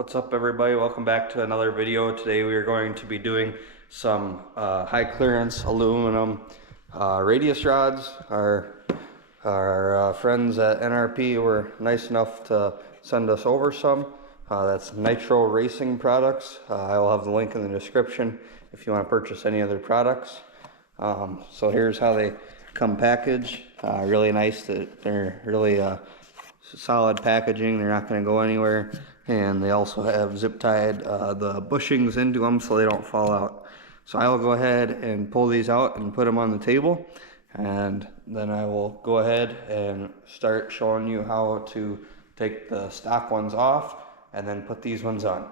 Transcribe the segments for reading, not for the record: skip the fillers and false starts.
What's up everybody, welcome back to another video. Today we are going to be doing some high clearance aluminum radius rods. Our friends at NRP were nice enough to send us over some. That's Nitro Racing products. I will have the link in the description if you want to purchase any of their products. So here's how they come packaged. Really nice. They're really solid packaging. They're not going to go anywhere. And they also have zip tied the bushings into them so they don't fall out. So I will go ahead and pull these out and put them on the table, and then I will go ahead and start showing you how to take the stock ones off and then put these ones on.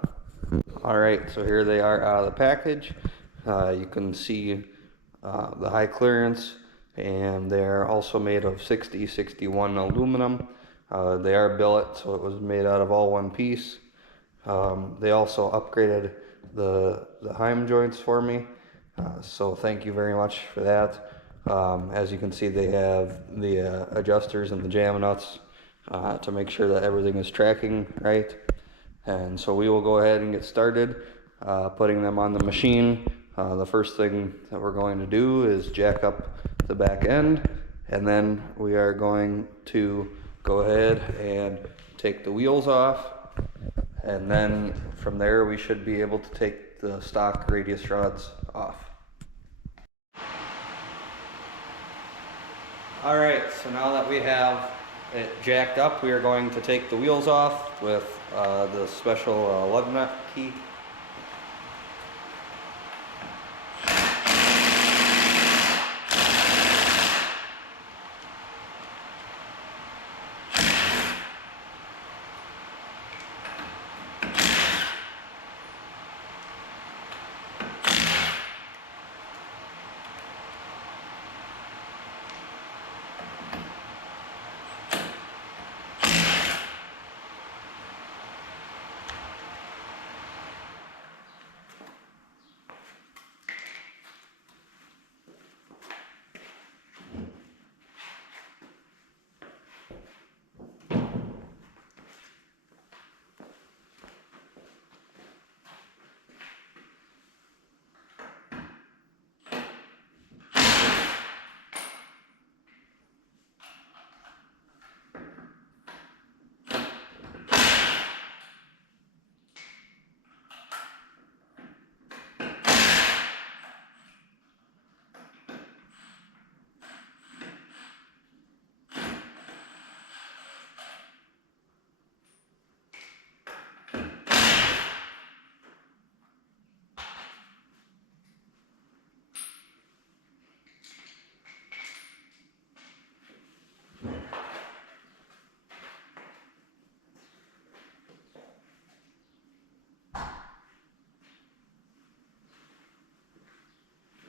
Alright, so here they are out of the package. You can see the high clearance, and they're also made of 6061 aluminum. They are billet, so it was made out of all one piece. They also upgraded the heim joints for me, so thank you very much for that. As you can see, they have the adjusters and the jam nuts to make sure that everything is tracking right. And so we will go ahead and get started putting them on the machine. The first thing that we're going to do is jack up the back end, and then we are going to go ahead and take the wheels off, and then from there we should be able to take the stock radius rods off. Alright, so now that we have it jacked up, we are going to take the wheels off with the special lug nut key.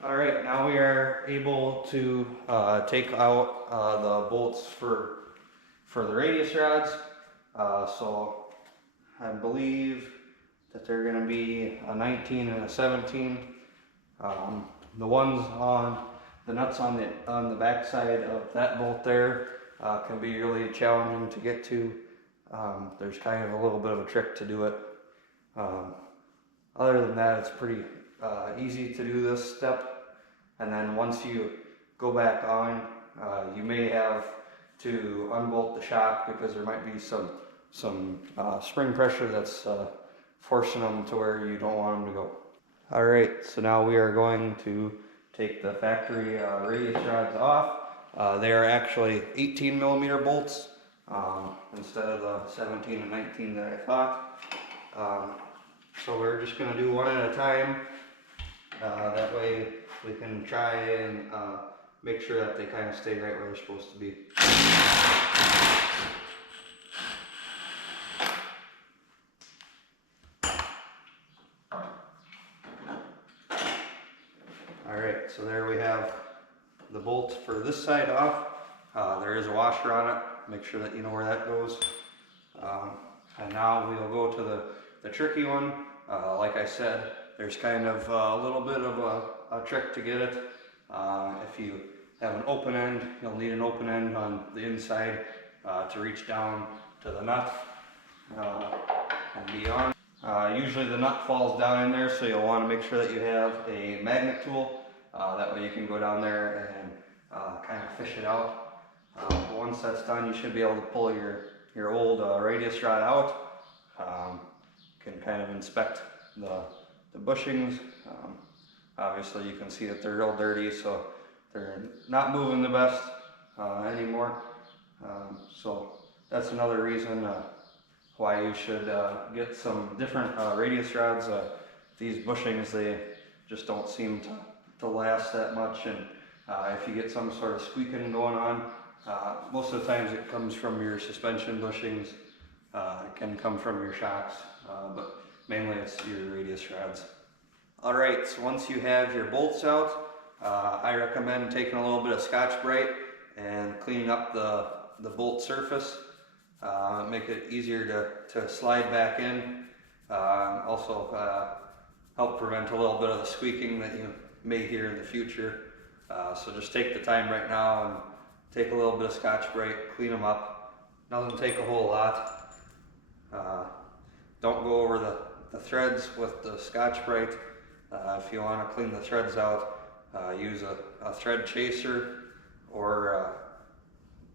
Alright, now we are able to take out the bolts for the radius rods. So I believe that they're going to be a 19 and a 17. The ones on the nuts on the back side of that bolt there can be really challenging to get to. There's kind of a little bit of a trick to do it. Other than that, it's pretty easy to do this step. And then once you go back on, you may have to unbolt the shock because there might be some spring pressure that's forcing them to where you don't want them to go. Alright, so now we are going to take the factory radius rods off. They are actually 18 millimeter bolts instead of the 17 and 19 that I thought. So we're just going to do one at a time. That way we can try and make sure that they kind of stay right where they're supposed to be. Alright, so there we have the bolts for this side off. There is a washer on it. Make sure that you know where that goes. And now we'll go to the tricky one. Like I said, there's kind of a little bit of a trick to get it. If you have an open end, you'll need an open end on the inside to reach down to the nut and beyond. Usually the nut falls down in there, so you'll want to make sure that you have a magnet tool. That way you can go down there and kind of fish it out. But once that's done, you should be able to pull your old radius rod out. You can kind of inspect the bushings. Obviously you can see that they're real dirty, so they're not moving the best anymore. So that's another reason why you should get some different radius rods. These bushings, they just don't seem to last that much, and if you get some sort of squeaking going on, most of the times it comes from your suspension bushings. It can come from your shocks, but mainly it's your radius rods. Alright, so once you have your bolts out, I recommend taking a little bit of Scotch-Brite and cleaning up the bolt surface. Make it easier to slide back in. Also help prevent a little bit of the squeaking that you may hear in the future. So just take the time right now and take a little bit of Scotch-Brite, clean them up. Doesn't take a whole lot. Don't go over the threads with the Scotch-Brite. If you want to clean the threads out, use a thread chaser, or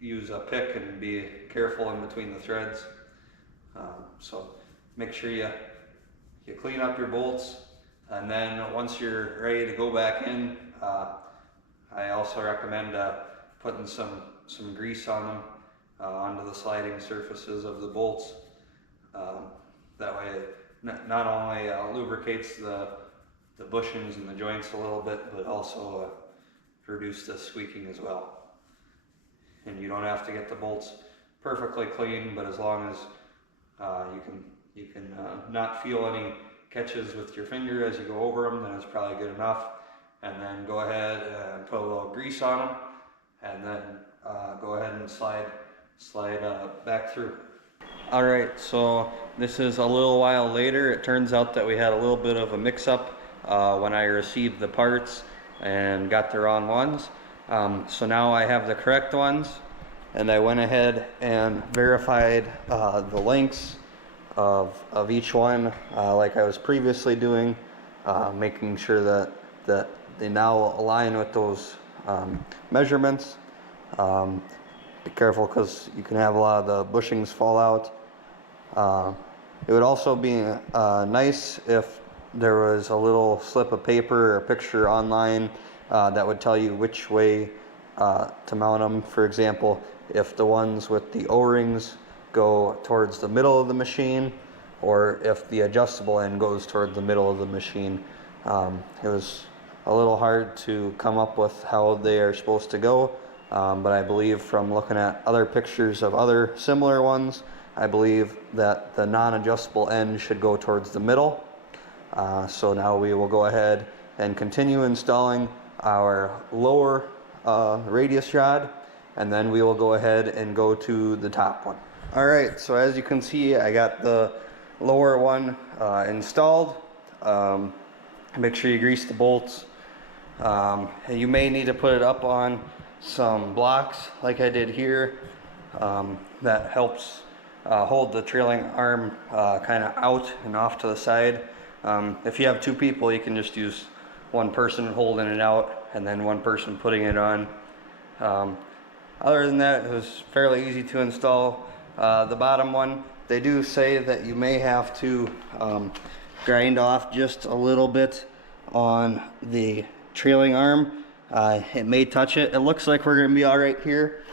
use a pick and be careful in between the threads. So make sure you clean up your bolts, and then once you're ready to go back in, I also recommend putting some grease on them, onto the sliding surfaces of the bolts. That way it not only lubricates the bushings and the joints a little bit, but also reduce the squeaking as well. And you don't have to get the bolts perfectly clean, but as long as you can not feel any catches with your finger as you go over them, then it's probably good enough. And then go ahead and put a little grease on them, and then go ahead and slide back through. Alright, so this is a little while later. It turns out that we had a little bit of a mix-up when I received the parts and got the wrong ones. So now I have the correct ones, and I went ahead and verified the lengths of each one, like I was previously doing, making sure that they now align with those measurements. Be careful, because you can have a lot of the bushings fall out. It would also be nice if there was a little slip of paper or a picture online that would tell you which way to mount them. For example, if the ones with the O-rings go towards the middle of the machine, or if the adjustable end goes toward the middle of the machine. It was a little hard to come up with how they are supposed to go, but I believe from looking at other pictures of other similar ones, I believe that the non-adjustable end should go towards the middle. So now we will go ahead and continue installing our lower radius rod, and then we will go ahead and go to the top one. Alright, so as you can see, I got the lower one installed. Make sure you grease the bolts. You may need to put it up on some blocks like I did here. That helps hold the trailing arm kind of out and off to the side. If you have two people, you can just use one person holding it out and then one person putting it on. Other than that, it was fairly easy to install. The bottom one, they do say that you may have to grind off just a little bit on the trailing arm. It may touch it. It looks like we're going to be all right here.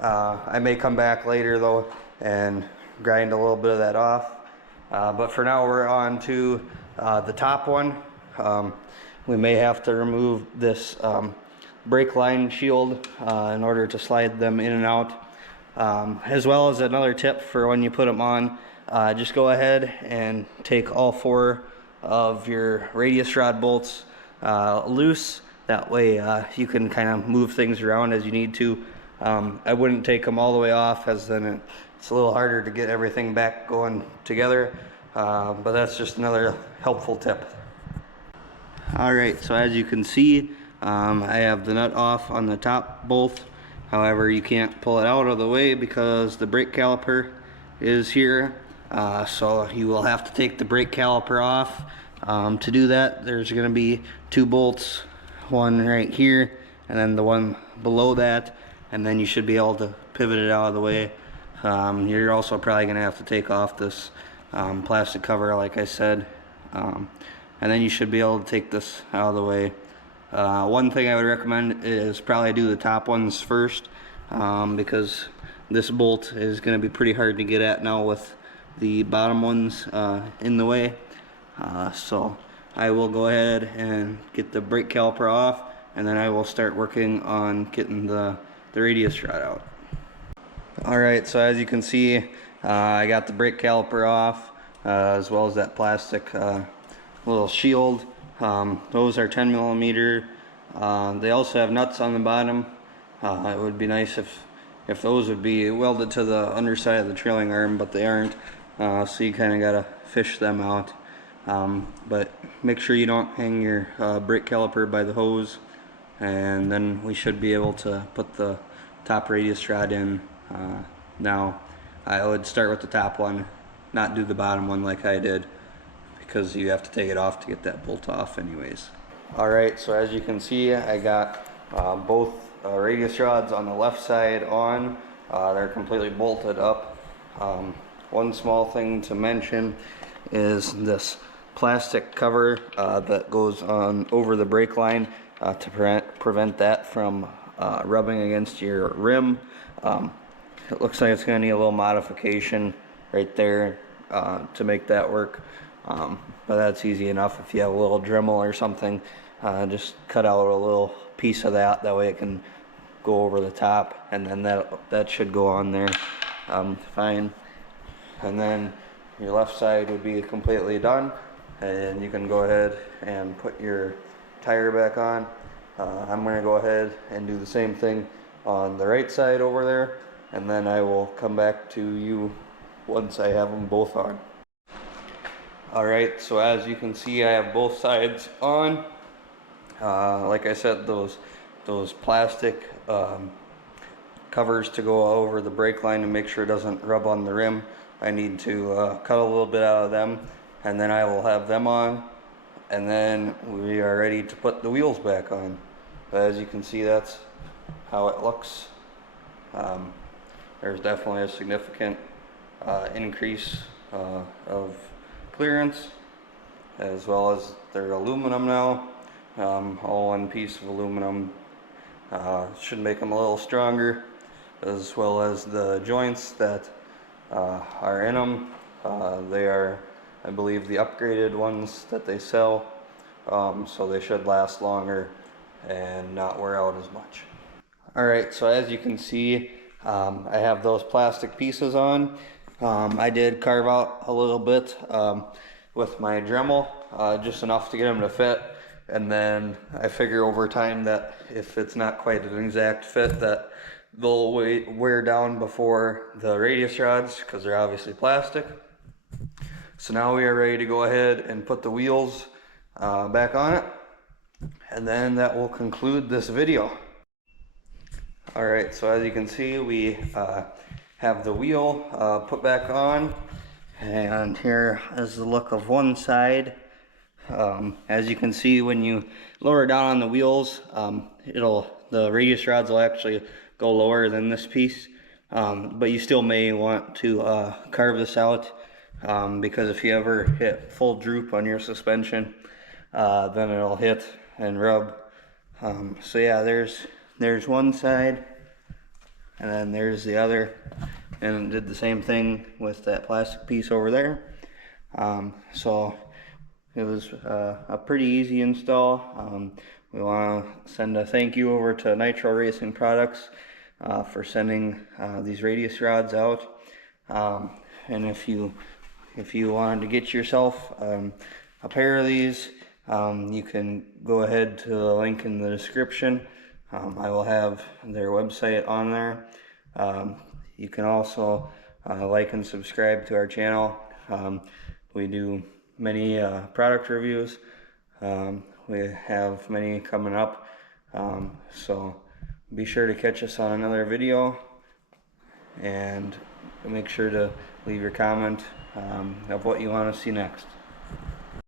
I may come back later though and grind a little bit of that off. But for now, we're on to the top one. We may have to remove this brake line shield in order to slide them in and out. As well as another tip for when you put them on, just go ahead and take all 4 of your radius rod bolts loose. That way you can kind of move things around as you need to. I wouldn't take them all the way off, as then it's a little harder to get everything back going together. But that's just another helpful tip. Alright, so as you can see, I have the nut off on the top bolt. However, you can't pull it out of the way because the brake caliper is here. So you will have to take the brake caliper off. To do that, there's going to be 2 bolts, one right here and then the one below that, and then you should be able to pivot it out of the way. You're also probably going to have to take off this plastic cover like I said, and then you should be able to take this out of the way. One thing I would recommend is probably do the top ones first, because this bolt is going to be pretty hard to get at now with the bottom ones in the way. So I will go ahead and get the brake caliper off, and then I will start working on getting the radius rod out. Alright, so as you can see, I got the brake caliper off, as well as that plastic little shield. Those are 10 millimeter. They also have nuts on the bottom. It would be nice if those would be welded to the underside of the trailing arm, but they aren't. So you kind of gotta fish them out. But make sure you don't hang your brake caliper by the hose, and then we should be able to put the top radius rod in. Now I would start with the top one, not do the bottom one like I did, because you have to take it off to get that bolt off anyways. Alright, so as you can see, I got both radius rods on the left side on. They're completely bolted up. One small thing to mention is this plastic cover that goes on over the brake line to prevent that from rubbing against your rim. It looks like it's going to need a little modification right there to make that work, but that's easy enough. If you have a little Dremel or something, just cut out a little piece of that way it can go over the top, and then that should go on there fine. And then your left side would be completely done, and you can go ahead and put your tire back on. I'm going to go ahead and do the same thing on the right side over there, and then I will come back to you once I have them both on. Alright, so as you can see, I have both sides on. Like I said, those plastic covers to go over the brake line to make sure it doesn't rub on the rim, I need to cut a little bit out of them, and then I will have them on, and then we are ready to put the wheels back on. But as you can see, that's how it looks. There's definitely a significant increase of clearance, as well as they're aluminum now. All one piece of aluminum should make them a little stronger, as well as the joints that are in them. They are, I believe, the upgraded ones that they sell, so they should last longer and not wear out as much. Alright, so as you can see, I have those plastic pieces on. I did carve out a little bit with my Dremel, just enough to get them to fit, and then I figure over time that if it's not quite an exact fit, that they'll wear down before the radius rods, because they're obviously plastic. So now we are ready to go ahead and put the wheels back on it, and then that will conclude this video. Alright, so as you can see, we have the wheel put back on, and here is the look of one side. As you can see, when you lower down on the wheels, the radius rods will actually go lower than this piece, but you still may want to carve this out, because if you ever hit full droop on your suspension, then it'll hit and rub. So yeah, there's one side, and then there's the other, and did the same thing with that plastic piece over there. So it was a pretty easy install. We want to send a thank you over to Nitro Racing Products for sending these radius rods out. And if you wanted to get yourself a pair of these, you can go ahead to the link in the description. I will have their website on there. You can also like and subscribe to our channel. We do many product reviews. We have many coming up, so be sure to catch us on another video, and make sure to leave your comment of what you want to see next.